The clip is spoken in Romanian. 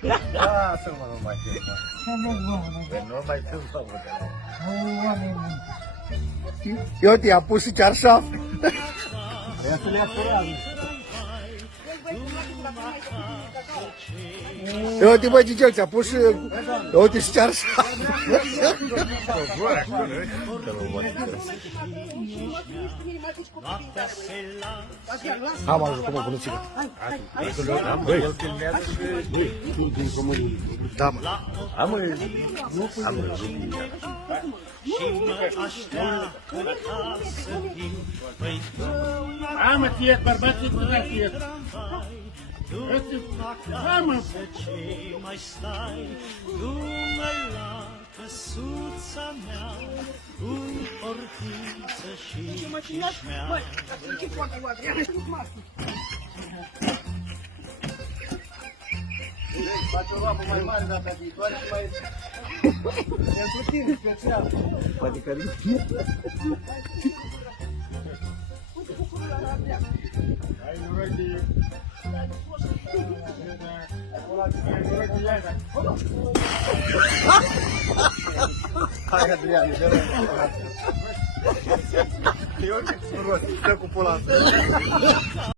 Lasă-mă, nu mai filmă. Nu mai filmă, Eu te-am pus și cearșaf. Ia să le ia cureală. Eu te băi, Gigel, ți-a pus și... Uite și cearșaf. Am ajuns cu mă, cu nuțică. Da, mă. Am Am tiet, bărbații cu la tiet. Am mai stai, du-mă la căsuța mea, cu portiță și chișmea. Faci o roabă mai mare data viitoare și mai... Pentru tine, special. Poate că nu. Ai noroi de... Hai, Adrian, de rău. Eu ce-ți rost, stă cu pula asta.